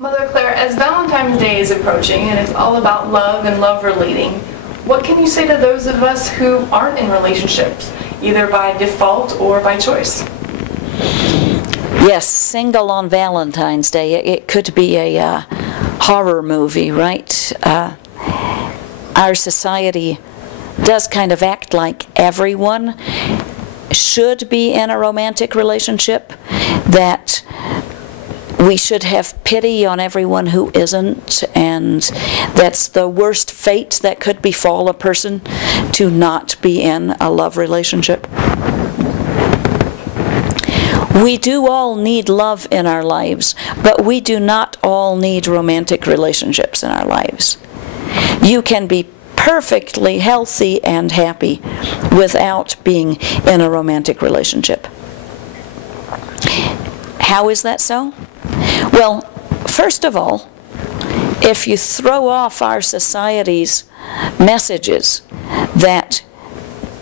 Mother Clare, as Valentine's Day is approaching and it's all about love and love relating, what can you say to those of us who aren't in relationships, either by default or by choice? Yes, single on Valentine's Day. It could be a horror movie, right? Our society does kind of act like everyone should be in a romantic relationship, that we should have pity on everyone who isn't, and that's the worst fate that could befall a person, to not be in a love relationship. We do all need love in our lives, but we do not all need romantic relationships in our lives. You can be perfectly healthy and happy without being in a romantic relationship. How is that so? Well, first of all, if you throw off our society's messages that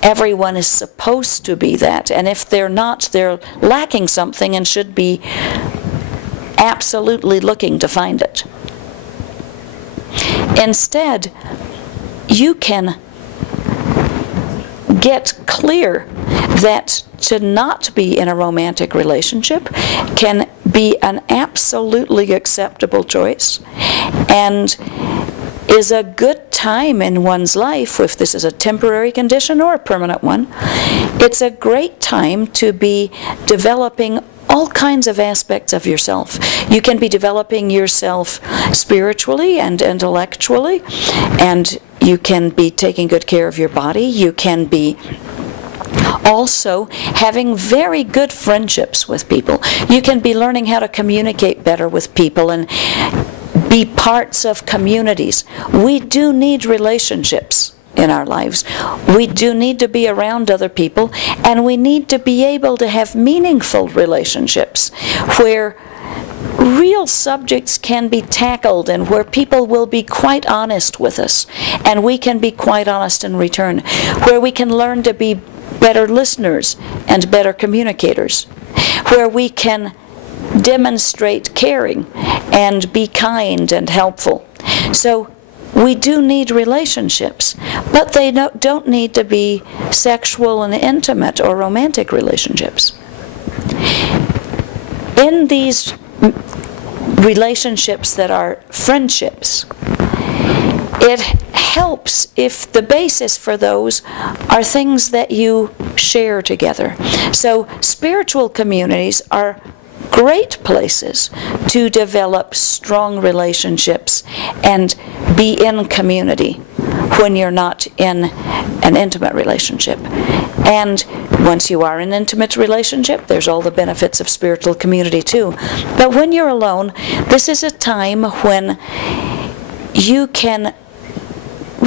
everyone is supposed to be that, and if they're not, they're lacking something and should be absolutely looking to find it. Instead, you can get clear that to not be in a romantic relationship can be an absolutely acceptable choice, and is a good time in one's life, if this is a temporary condition or a permanent one. It's a great time to be developing all kinds of aspects of yourself. You can be developing yourself spiritually and intellectually, and you can be taking good care of your body. You can be also having very good friendships with people. You can be learning how to communicate better with people and be parts of communities. We do need relationships in our lives. We do need to be around other people, and we need to be able to have meaningful relationships where real subjects can be tackled and where people will be quite honest with us, and we can be quite honest in return, where we can learn to be better listeners and better communicators, where we can demonstrate caring and be kind and helpful. So we do need relationships, but they don't need to be sexual and intimate or romantic relationships. In these relationships that are friendships, it helps if the basis for those are things that you share together. So spiritual communities are great places to develop strong relationships and be in community when you're not in an intimate relationship. And once you are in an intimate relationship, there's all the benefits of spiritual community too. But when you're alone, this is a time when you can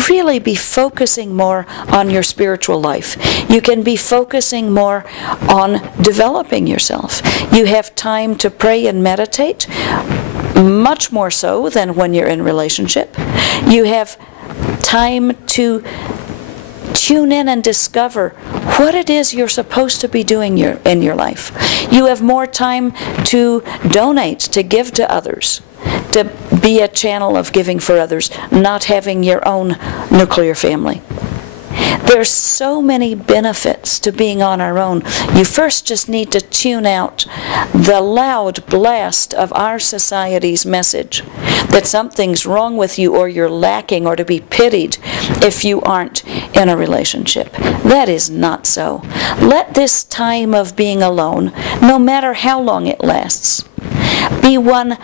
really be focusing more on your spiritual life. You can be focusing more on developing yourself. You have time to pray and meditate, much more so than when you're in relationship. You have time to tune in and discover what it is you're supposed to be doing in your life. You have more time to donate, to give to others, to be a channel of giving for others, not having your own nuclear family. There's so many benefits to being on our own. You first just need to tune out the loud blast of our society's message that something's wrong with you, or you're lacking, or to be pitied if you aren't in a relationship. That is not so. Let this time of being alone, no matter how long it lasts, be one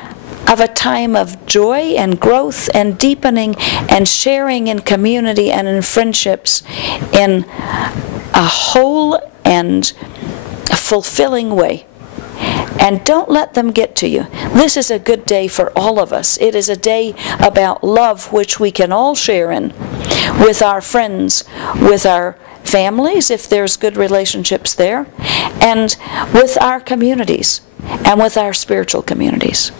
of a time of joy and growth and deepening and sharing in community and in friendships in a whole and a fulfilling way. And don't let them get to you. This is a good day for all of us. It is a day about love, which we can all share in with our friends, with our families, if there's good relationships there, and with our communities and with our spiritual communities.